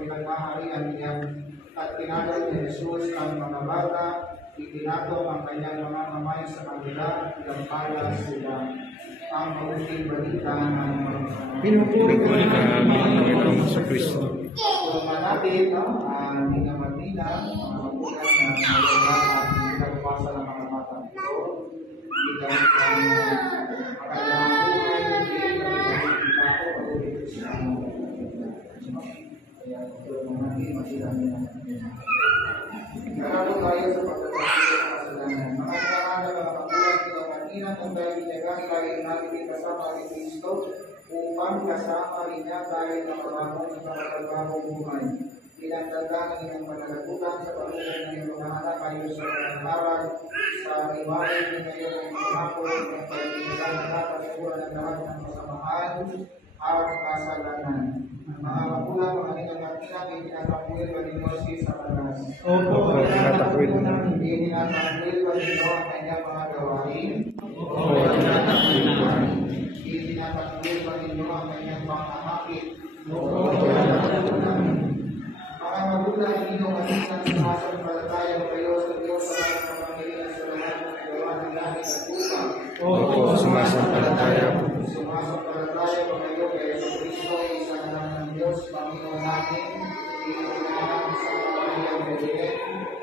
pinagmaharian niya. At tinawag ni Jesus ang mga bata, itinatong ang kanyang mga kamay sa kanila, pinampala sila. Ang mabuting balita ng Pinupuri ka Panginoon sa Kristo. Tulungan natin ang hinamatila, mga magulang na malaga at pinagpasa ng mga bata ito. Bilang ang makailangang buhay, hindi na kita ko pag-ulit sa kaya tulungan natin masilang nila. Karalo tayo sa pagkakasila ng kasalanan. Mga kailangan ng mga magulang pinamatina kung tayo binagan tayo natin kasama ni Kristo upang kasama rin niya tayo nakabagong ipapagabagong buhay. Pinagtanda ng inyong panalagutan sa pamilya ng iyong mga anak kayo sa pag-aaral, sa iwain din ngayon ng mga hapon ng pag-iisan na nakasiguran ng lahat ng kasamaan at kasalanan. Ang mga magulang, mga ninangatinang, itinatakwil pa ninyo si Satanas. Opo, tinatakwil na. Itinatakwil pa ninyo ang kanyang mga gawain. Opo, tinatakwil na. Itinatakwil pa ninyo ang kanyang mga hakit. Opo, tinatakwil na. Mga magulang, ininong-aninang sumasampalataya kayo sa Diyos sa mga Panginoon sa lahat ng gawa ng langit at lupa. Opo, sumasampalataya po. Sumasampalataya po kayo kay Kristo, isa na lang ng Diyos, Panginoon natin, itinanang sa pamilya ng Belen,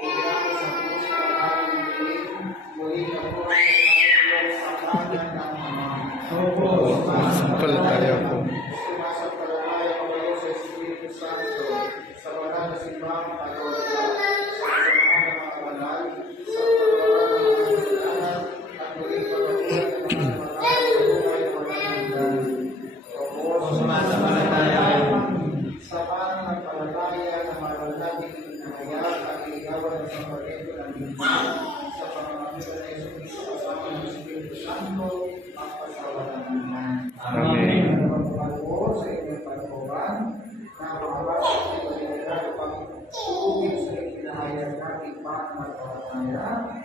itinanang sa krus ng aming Belen, muli na po ang Panginoon sa kanan ng Ama. Opo, sumasampalataya po. Sumasampalataya po kayo sa Espiritu Santo, sa banal na simbahang Katoliko, sa samahan ng mga banal, sa pagbabago ng mga kasalanan, at muling pagbabago ng mga namatay sa buhay na walang hanggan. Opo, sumasampalataya sa pananampalataya na maral natin inahayag at iligawan ng sakramento ng Bigyan sa pamamagitan ng Yesu Cristo kasama ng Espiritu Santo ang pasawalanan. Amen. Pagpapalpo sa inyong panahon na makabasa sa inyong upang tuugin sa inahayag natin pananampalataya.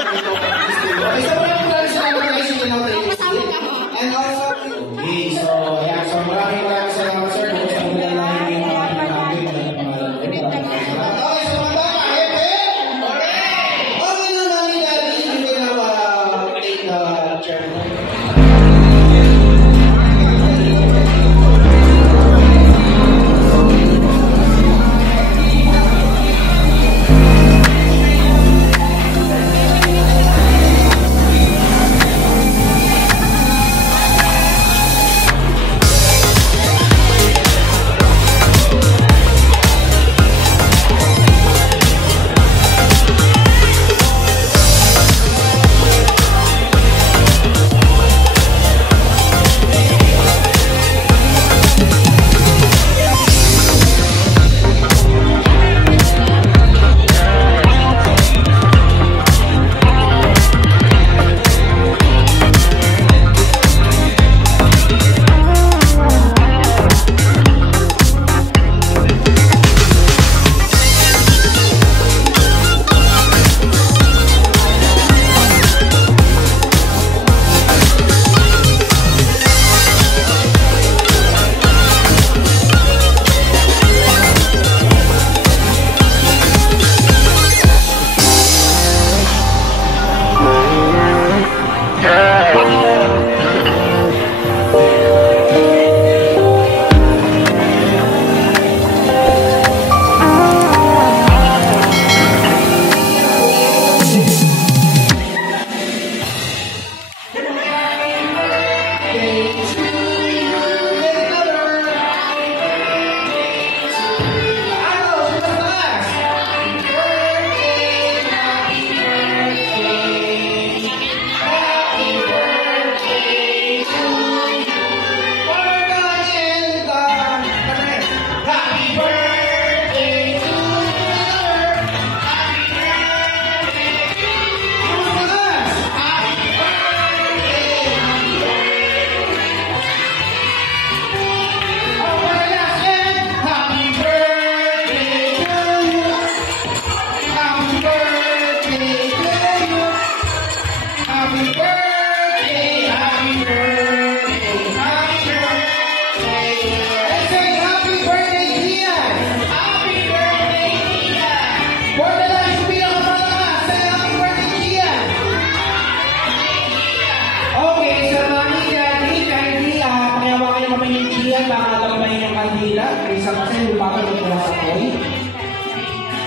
ito okay, so maraming salamat guys sa inyo and also okay, so yeah, so maraming salamat sir kung sa mula na yung okay, so mga happy okay na namin dahil hindi na take the chair.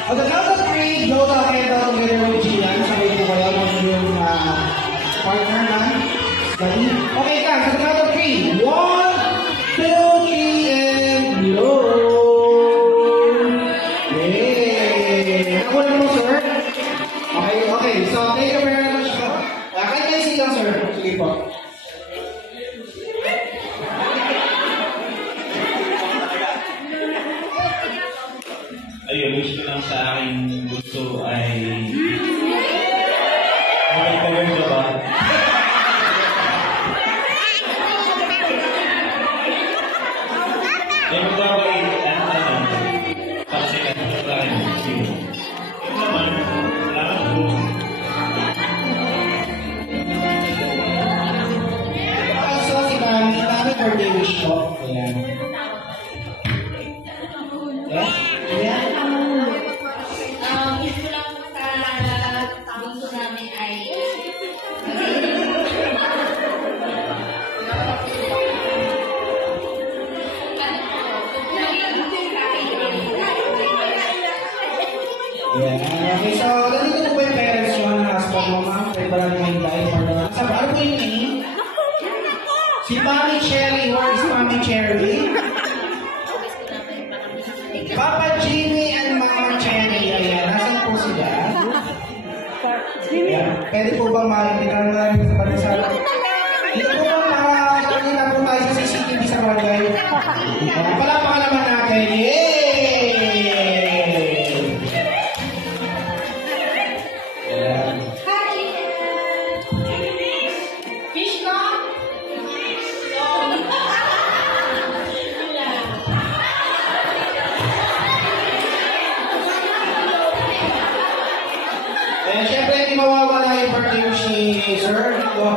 At the count of three, blow the candle together with Gian. Sabay po kayo ng yung partner na. Okay guys, at the count of three. 1, 2, 3, and blow. Yay! Nakuha mo sir? Okay, okay. So thank you very much. Kahit kayo silang sir. Sige po. Ayun, wish ko lang sa aking gusto ay magpapawin ka ba? Ay magpapawin ang tanong kasi katulad yun naman, lahat ko so si Mami, marami birthday wish ko. Ayan. Ayan. Gusto lang sa gusto namin ay Okay, so nandito po yung parents mo ng husband mo, ma'am. Pwede ba lang yung live or na? Ano po yung name? Si Mami Cherry. Where is Mami Cherry? Papa Jimmy and Mama Cherry. Ayan, nasan po sila? Ayan. Pwede po bang makikitan mo namin sa balisara? Dito po bang makakita po tayo sa CCTV sa barangay? Palapakan naman natin. Yay! Ayan. Krishna? Syempre, hindi mawawala yung Okay, sir. Go.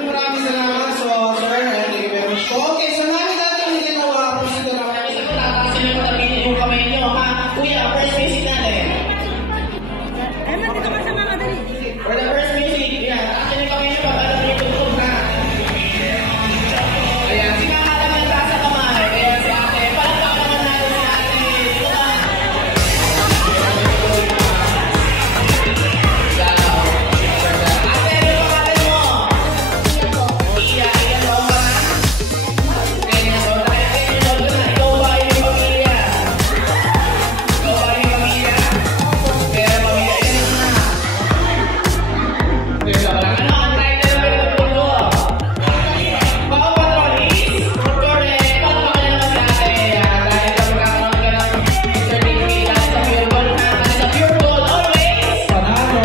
Maraming salamat. So, sir, thank you very much. Okay, so namin natin yung ginawa. Procedo na kami. Kasi naman tabihin yung kamay nyo, ha? Kuya, first music natin. For the first music, yeah. Kasi yung kamay nyo, alam nyo yung tugtog na. Ayan, si mama naman taas sa kamay. Ayan, si ate. Palagpakan naman natin si ate. Ito na. Ate, ano yung pangalan mo? Iya, iya, mo ka na? Kaya na, ikaw ba yung pamilya? Ikaw ba yung pamilya? Pero pamilya, yan na. Ano ang title ng pagpulo? Pao Patronis? Correct. Palakpakan naman si ate. Dahil sa magkakaroon ka ng certificate at sa pure gold na. At sa pure gold always. Panalo.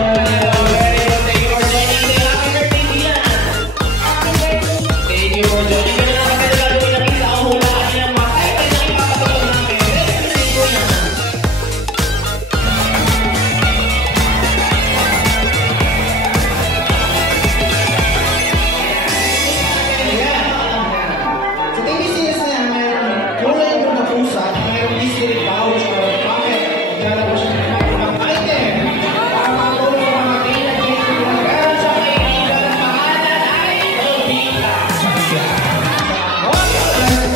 Very good. Thank you for joining. Happy birthday, Tia. Thank you for joining. Ganun ang kami gagawin namin sa hulaan niya. Mga title na ipapatulog namin. Thank you, Kuya. Sa TBCS na yan, mayroon kulay mo na pusa, mayroon mystery pouch or pocket. Maglalaro siya ng mga item. Para matulong ang mga kailangan. Pero sa kaibigan ang pangalan ay Lobita. Palakpakan naman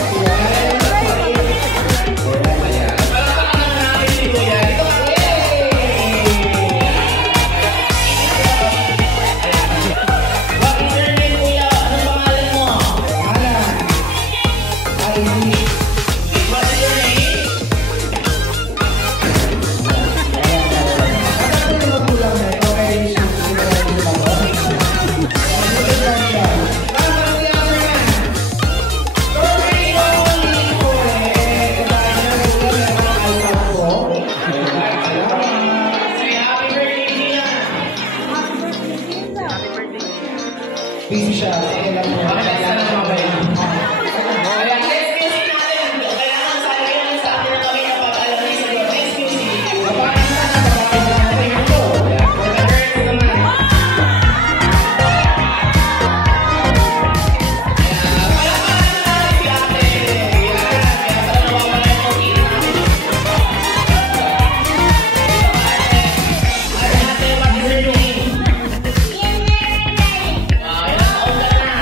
namin si Kuya. Ito ka. What is your name, Kuya? Anong pangalan mo? What is your name? Say happy birthday, Tia. Busy siya. Sige lang po. Bakit isa lang mabay? Ayan, next music natin. Kailangan sa akin sa atin na kami napapaalam na isa. Next music. Babae na sana, babae na ako yung go. For the girls naman. Ayan, palakpakan na natin si ate. Ayan, kaya pala nawawala yung okay natin. Ayan, ate, what is your name? Ayan, ilang taon ka na?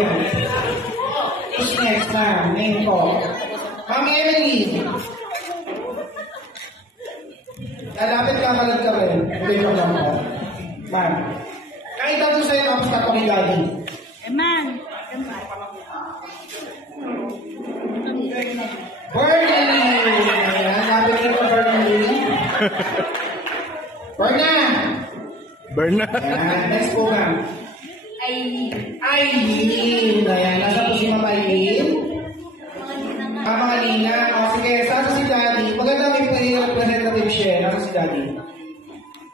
yan. Who's next, ma'am? Name po. Ma'am Emily. Lalapit ka kalag ka rin. Hindi ko lang po. Ma'am. Kahit ako sa'yo, tapos na kami lagi. Eman. Bernie! Ayan, lapit nito, Bernie. Berna! Berna. Ayan, next po, ma'am. Aileen. Ayan, nasa po si Ma'am Aileen. Mama kanina. O, sige, saan si Daddy? Maganda may representative siya. Nasa si Daddy?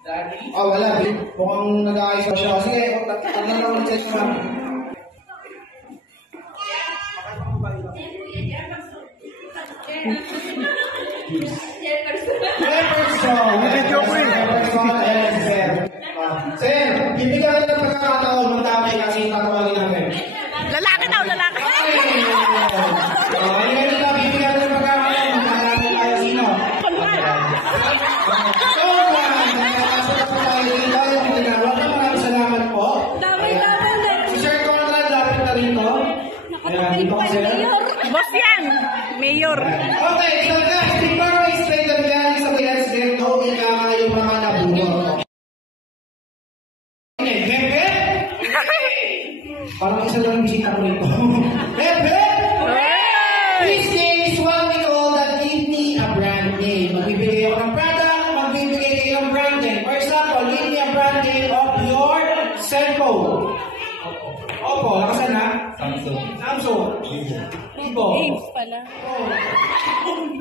Daddy? Oh, wala. Mukhang nag-aayos pa siya. O, sige, tanong lang ulit sa ma'am. Jefferson. Video ko eh. Jefferson, ayan, sir. Sir, bibigyan ka ng pagkakataon ng dami kasi tatawagin namin. Lalaki daw, lalaki. Ayun na, bibigyan ka ng pagkakataon ng dami tayo sino. Salamat po. Si Sir Conrad, lapit na rin po. Ayan, di ba sir? Boss yan. Mayor. Okay, ikaw guys, before we explain the mechanics of the accident, no, ika yung mga nabunod. Bebe? Parang isa lang bisita ko rito. Bebe? This game is what we call the Give Me a Brand Name. Magbibigay ako ng product, magbibigay kayo ng brand name. For example, give me a brand name of your cellphone. Oppo, nakasan na? Samsung. Vivo. Games pala.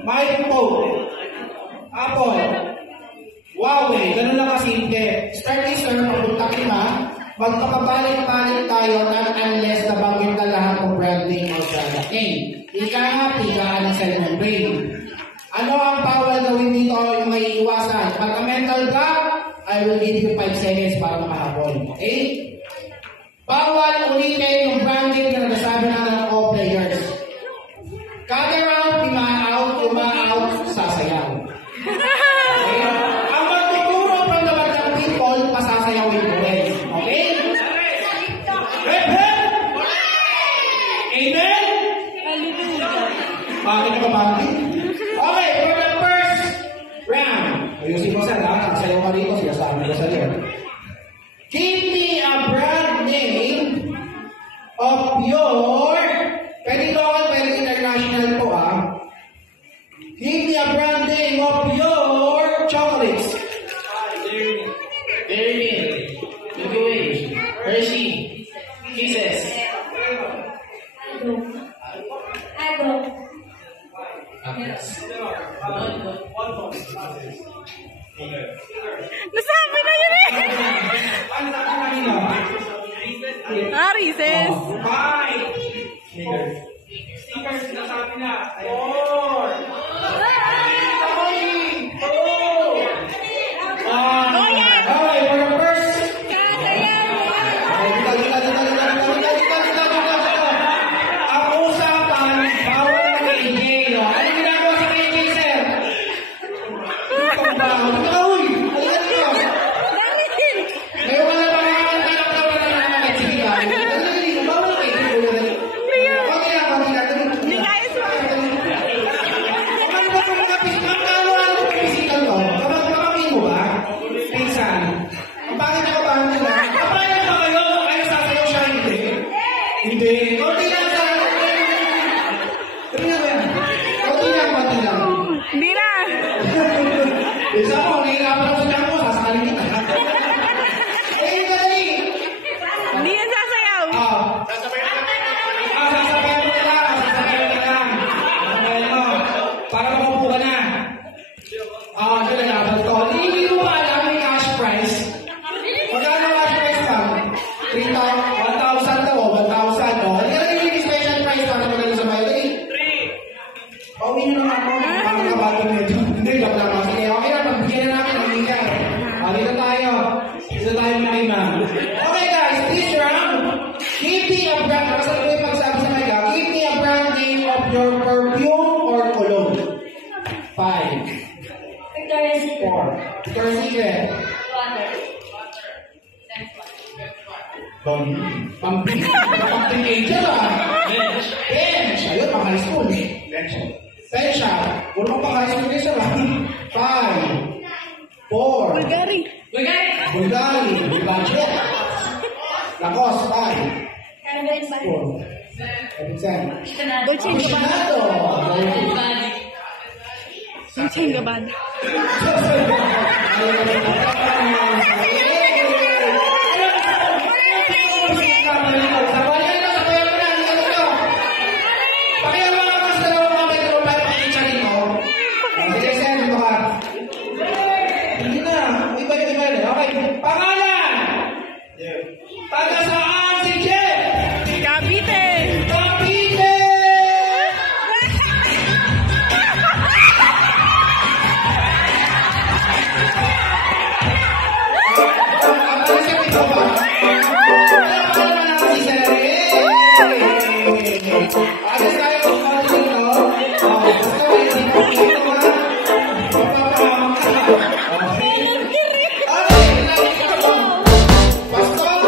iPhone. Apple. Huawei. Ganun lang kasimple. Start this sir, papunta kita. Magkapabalik-balik tayo ng unless nabanggit na lahat ng brand name o product name. Ika nga, pigaan ng cell membrane. Ano ang bawal gawin dito yung may iwasan? Pag mental block, I will give you 5 seconds para makahabol. Okay? Bawal ulitin yung brand name na nagsasabi na ng all players. Kada round, uma-out, sasayaw. Okay? Ang magtuturo from the batang people, pasasayawin mo rin. Okay? Amen? Bakit na ba bakit? Okay, for the first round. Ayusin mo sa lahat. Sayaw ka dito. Sinasabi ko sa iyo. Give me a brand name of your... Pwede local, pwede international po Give me a brand name of your chocolates. Dairy Milk, Milky Way, Hershey, Kisses. Nasabi na yun eh. Ano sa kanino? Reese's. 5. Stickers nasabi na. 4. Okay, for the first. Ang usapan, bawal na maingay. Ano ginagawa sa maingay, sir? Uy! Ngayon ka na ba sige ba? Bawal na maingay. Hindi kaya siya. Ano ba kung mga physical mo? Kapag mo ba? Pinsan. Ang pangit na kapangit nila. Kapag na ba kayo? Ayaw sasayaw siya, hindi? Hindi. Konti lang sa... Tingnan mo yan. Konti lang. Hindi na. Isa mo, nahihirapan ako sa dyan mo. Sasakalin kita. Eh, dali. Hindi yan sasayaw. Sasabayan mo na lang. Para makupo ka na. Ito na dapat ko. Hindi mo ba alam may cash prize? Magkano cash prize ka? 1,000 daw o 1,000 o. Hindi ka yung special prize para magaling sa bayo. 3. Pauwi nyo naman ako. Bakit ka bago nito? Hindi, joke lang. Sige, okay lang. Pagbigyan na namin. Hindi ka. Dito tayo. Dito tayo makima. Okay guys, this round. Give me a brand. Kasal ko yung pagsabi sa kanya. Give me a brand name of your perfume or cologne. 5. 4. Victoria's Secret. Pang-teenager ah. Bench. Ayun, pang high school. Pensya. Puro pang high school kayo sila. 5, 4. Bulgari. Bulgari. Budget. Lakos. 5, 4. Dolce and Gabbana. Aficionado. Dolce and Gabbana. Taga saan si Jeff? Cavite. Cavite! Ang isip ito ba? Ano naman ang isa na rin? Ano tayo kung ano dito? Basta may dito ha? Papapahamak ka. Okay. Pastor!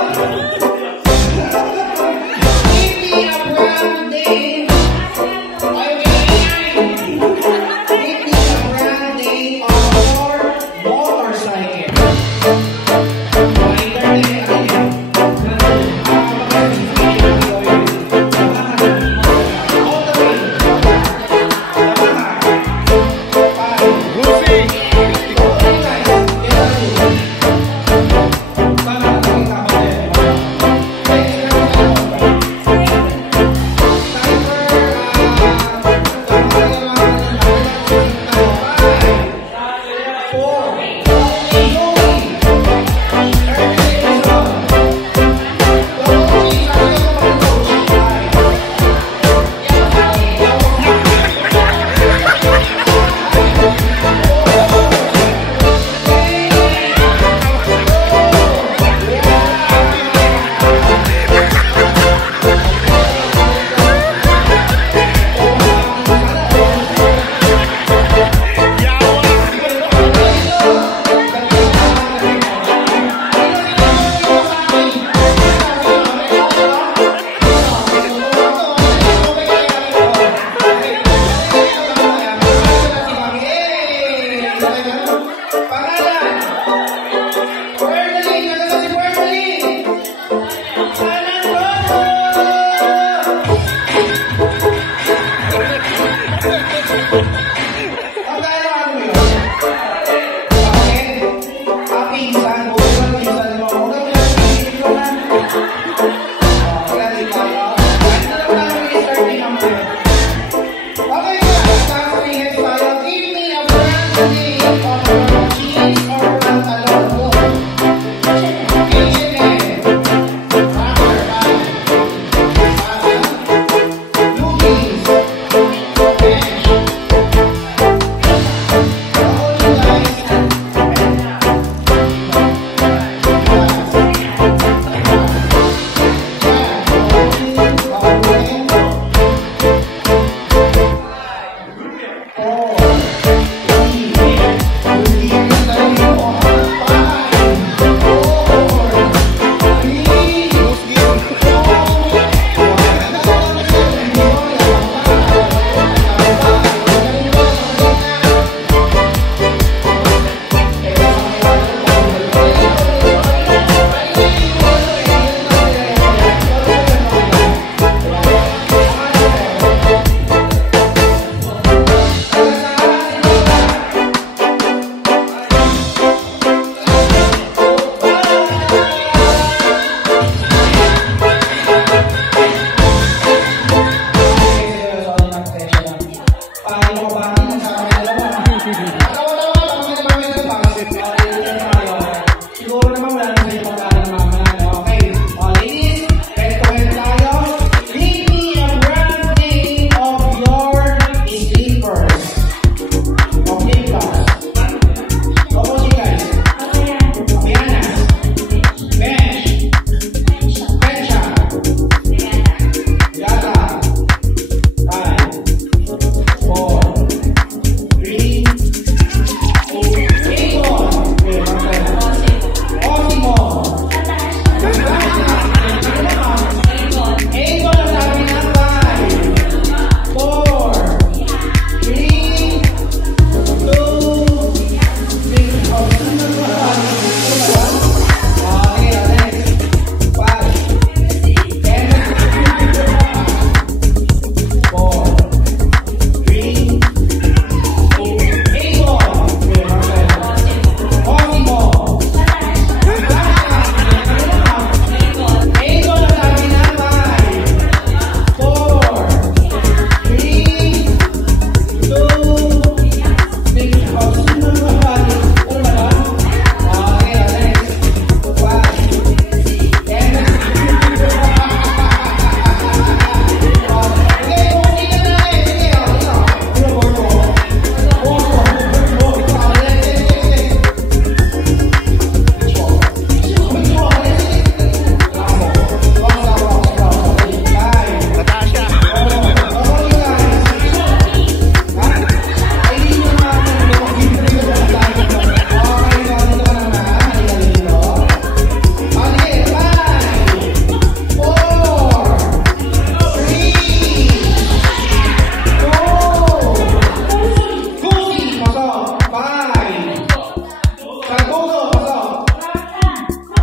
Pagpuso, pasok.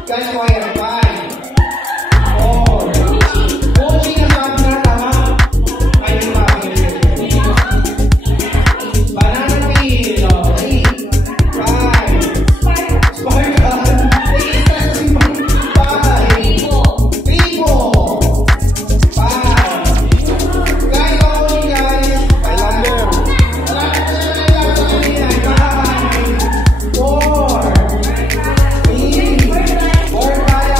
Guys, quiet. 5, 4. Mochi na sabi na tama. Ay, yung mga banana peel. 3, 5. Sparkle. 5. Trigo. 5. Guys, okay guys. 5. 4. 3. 4 tayo.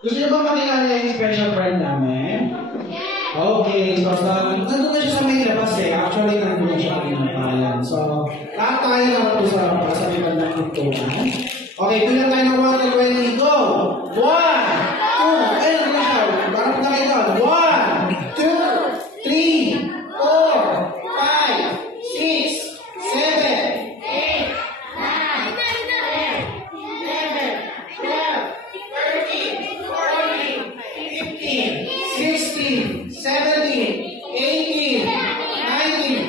Gusto niyo ba makilala yung special friend namin? Okay, so nandun na siya sa may labas eh. Actually, nandun na siya kanina. So, lahat tayo naman po sa may bandang kulturan. Okay, bilang tayo ng 1 to 20. Go! 1, 2, ayun na siya. Parang na kayo. 1, 2, 3, 4, 5, 6, 7, 8, 16, 17, 18, 19.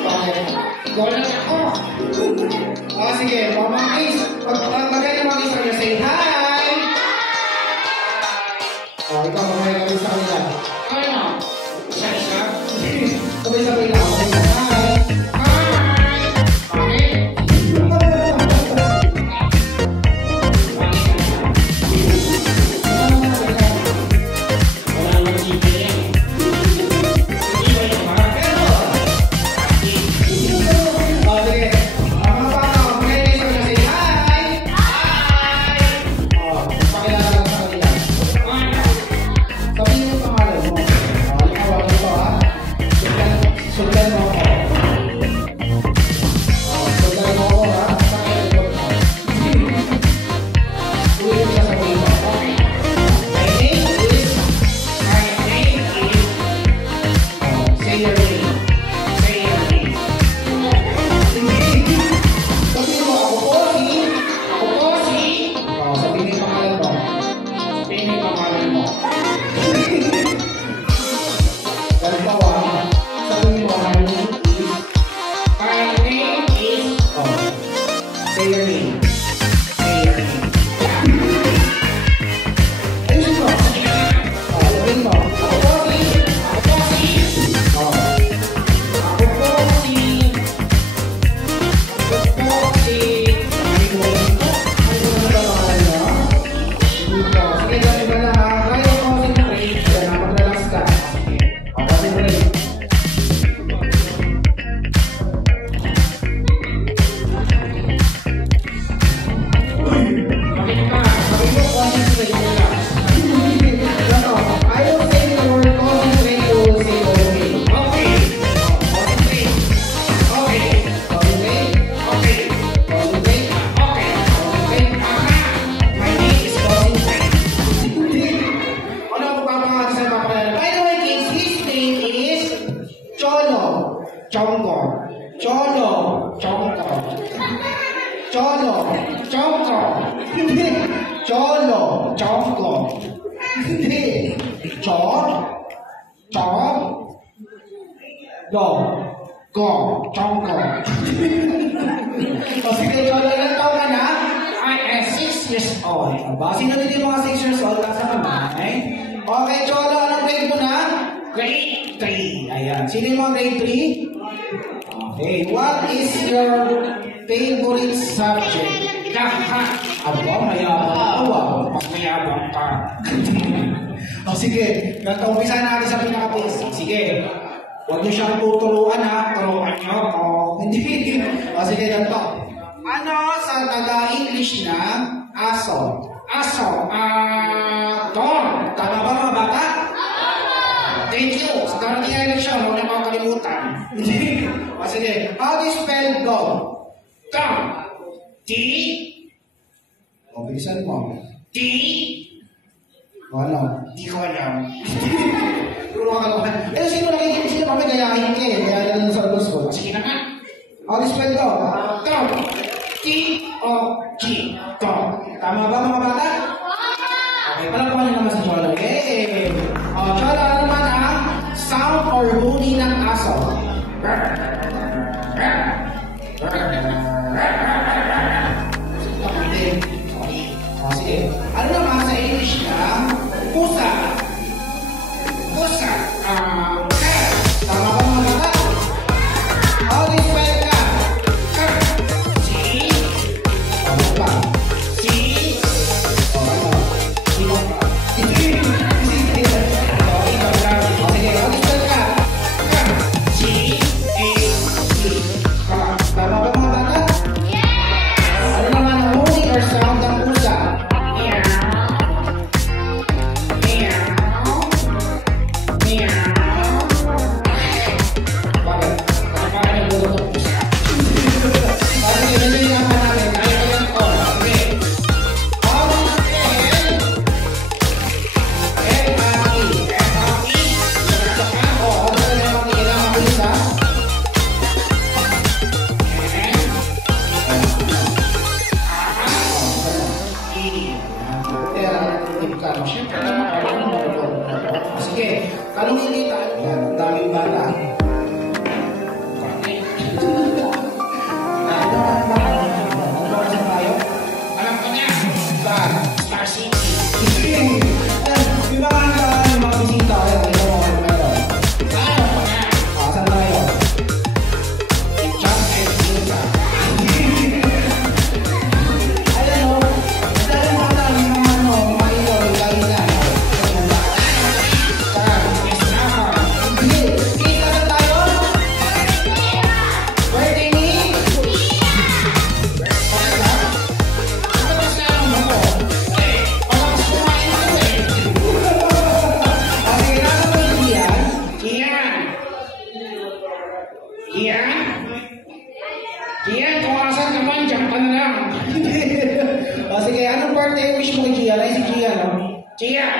Okay. Ikaw lang ako. O sige, mga kids. Magaling mga kids kanya. Say hi! O, ikaw magaling kami sa kanila. Ano? Isa-isa? Sabay-sabay lang. Hi! Okay? Huwag niyo siyang tuturuan ha, turuan niyo ako. Hindi. O sige, ganito. Ano sa taga-English na aso? Aso. Dog. Tama ba mga bata? Thank you. Sa darating na eleksyon, huwag na makakalimutan. O sige, how do you spell dog? Dog. D. O, bilisan mo. D. O ano? Di ko alam. Eh, sino kami gayahin ka eh? Kaya lang sa lubos ko. Sige na nga. How do you spell dog? Dog. T-O-G. Dog. Tama ba mga bata? Okay, palagpakan nyo naman si Cholo. Eh. O, Cholo, ano naman ang sound or huni ng aso? O, sige. Ano naman sa English na pusa? Pusa. Cat. Tama ba mga bata? How do you spell cat? Cat. C. Ano ba? C. O ano? Sino ba? Sige, how do you spell cat? Cat. C. A. C. positive ka. Siyempre naman, alam mo marunong. Sige, tanongin kita. Yan, ang daming bata. Alam ko niya. Star City. Yung mga bisita, ayan, ito mga meron. Alam ko niya. Saan tayo? Just and Pizza. Ayan o, dahil mo namin mga mga ilo, lagi na. Yes, naman. Hindi, kita na tayo. Birthday ni? Okay ba? Ano ba sa ano mo? Eh, pagkakos kumain ko eh. Okay, nasa ba yung diyan? Kian! Kian! Kian, kung asan ka man, dyan ka na lang. O sige, anong birthday wish mo kay Gian? Ay, si Gian, no? Kian!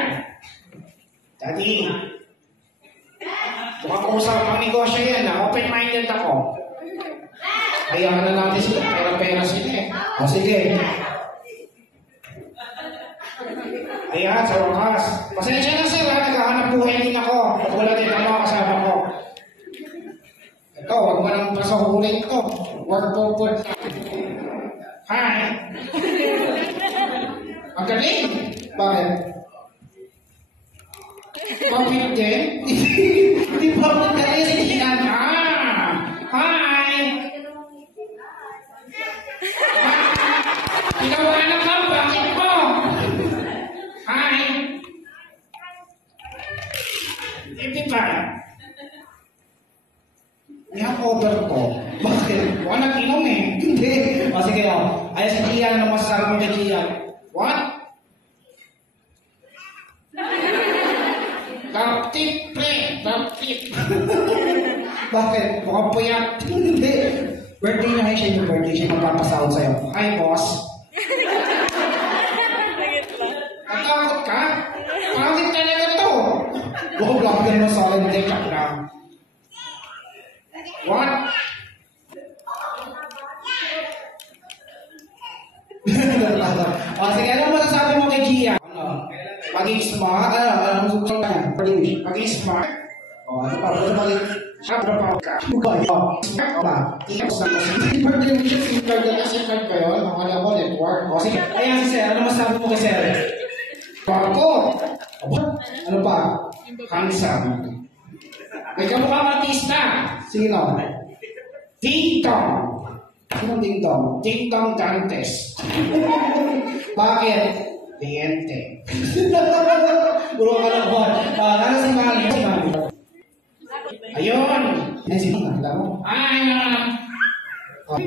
Daddy! Kung ako sa mga negosyo yan, open-minded ako. Hayaan na natin sila, pera-pera sila eh. O sige. Ayan, sa wakas. Pasensya na sir, naghahanap buhay din ako. Wala din ano kasama ko. Ito, huwag mo nang pasahulit ito. Work for food. Hi! Ang galing! Bakit? Pag-fit din? Hindi pa ako nagkaisi. Yan, hi! Pinawanan ka, bakit mo? Hi! Hindi ba? I-over ko. Bakit? Wala nag-inom eh. Hindi. O sige, o. Ayan si Gian, ano masasabi mo kay Gian? What? Taptip, pre. Taptip. Bakit? Mukhang puyat. Hindi. Birthday na siya yung birthday. Siya magpapasahod sa'yo. Hi, boss. Natakot ka? Bakit talaga to? Wow, grabe mo sa akin. Hindi ka lang. What? O sige, ano masasabi mo kay Gian? Ano? Maging smart? Ano gusto ka niya? Birthday wish. Maging smart? O ano pa? Ano maging... Sabi pa ka. Smart ka ba? Ikaw sa kasi. Birthday wish, SIM card na SIM card ba yun? Wala ko, network. O sige, ayan si Sir. Ano masasabi mo kay Sir? Barko. Aba, ano pa? Handsome. May kamukhang artista. Sino? Ding Dong. Sinong Ding Dong? Ding Dong Dantes. Bakit? Diente. Puro ka lang ba? Ano si Mami? Si Mami. Ayun. Yan si Mami. Nakita mo? Ay,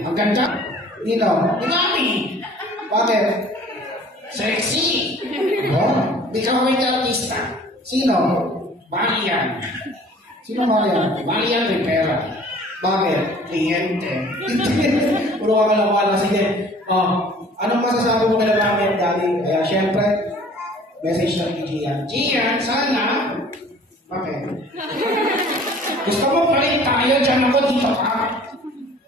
ang ganda. Dito. Dami. Bakit? Sexy. Oh? Di ka may artista. Sino? Marian. Sino mo yan? Marian Rivera. Bakit? Diente. Puro ka lang ba? Sige. Anong masasabi mo kay Mami at Daddy? Kaya syempre, message na kay Gian. Gian, sana. Bakit? Gusto mo palit tayo dyan ako dito ka?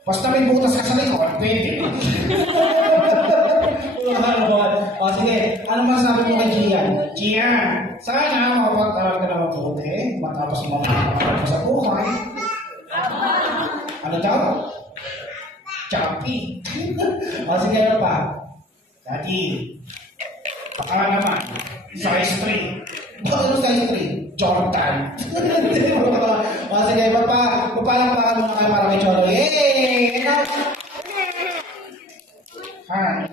Basta may butas ka sa likod, pwede. Puro ka lang ba? Sige. Anong masasabi mo kay Gian? Gian, sana mapag-aral ka na mabuti matapos mo makakapag sa buhay. Ano daw? Choppy. Sige, ano pa? Daddy. Baka naman. Size 3. Ano sa history? Jordan. Sige, magpalakpakan mo na kayo para kay Cholo. Yay! Hi.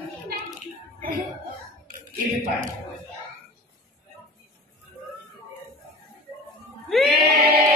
Give it back. Yay!